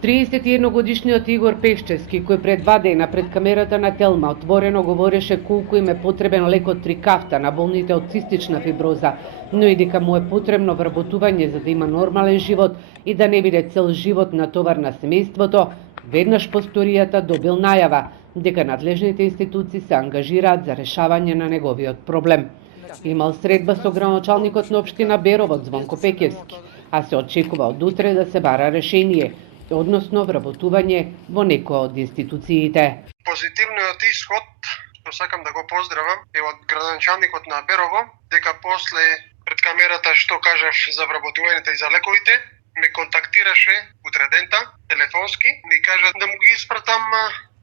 31-годишниот Игор Пешчевски, кој пред 2 дена пред камерата на Телма отворено говореше колку им е потребен лекот Трикафта на болните од цистична фиброза, но и дека му е потребно вработување за да има нормален живот и да не биде цел живот на товар на семејството, веднаш по сторијата добил најава дека надлежните институции се ангажираат за решавање на неговиот проблем. Имал средба со градоначалникот на општина Берово Звонко Пекевски, а се очекува од утре да се бара решение, односно вработување во некоја од институциите. Позитивниот исход, што сакам да го поздравам, е од градоначалникот на Берово, дека после пред камерата што кажав за вработувањето и за лековите, ме контактираше утре дента, телефонски, ми кажа да му ги испратам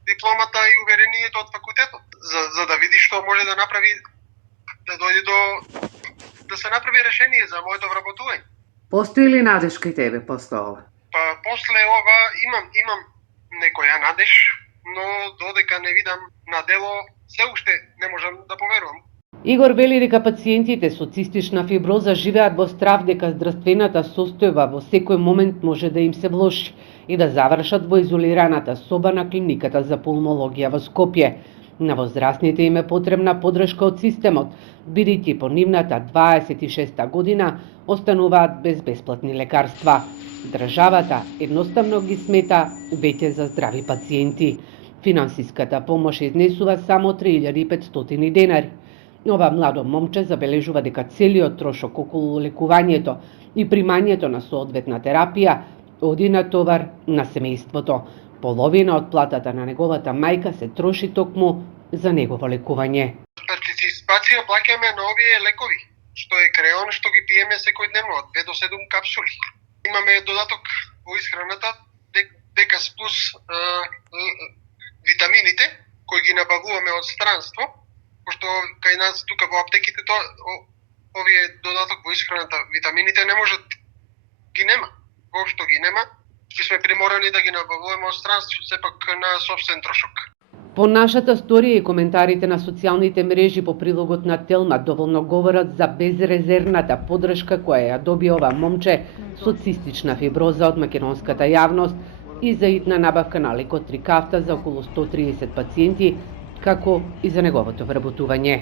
дипломата и уверението од факултетот, за да види што може да направи, да дојде да се направи решение за моето вработување. Постои ли надежка и тебе после ова? Па после ова имам некоја надеж, но додека не видам на дело, се уште не можам да поверувам. Игор вели дека пациентите со цистична фиброза живеат во страв дека здравствената состојба во секој момент може да им се влоши и да завршат во изолираната соба на клиниката за пулмологија во Скопје. На возрастните им е потребна подршка од системот, бидејќи по нивната 26-та година остануваат без бесплатни лекарства. Државата едноставно ги смета веќе за здрави пациенти. Финансиската помош изнесува само 3500 денари. Ова младо момче забележува дека целиот трошок околу лекувањето и примањето на соодветна терапија оди на товар на семејството. Половина од платата на неговата мајка се троши токму за негово лекување. Партиципација плаќаме на овие лекови, што е креон, што ги пиеме секојдневно од 2 до 7 капсули. Имаме додаток во исхраната, Декас плюс витамините, кои ги набавуваме од странство, пошто кај нас тука во аптеките овие додаток во исхраната, витамините не можат, ги нема, воопшто ги нема. И сме приморани да ги набавуваме од странство, сепак на собствен трошок. По нашата сторија и коментарите на социјалните мрежи по прилогот на Телма доволно говорат за безрезервната подршка која ја доби ова момче со цистична фиброза од македонската јавност и за итна набавка на лекот Трикафта за околу 130 пациенти, како и за неговото вработување.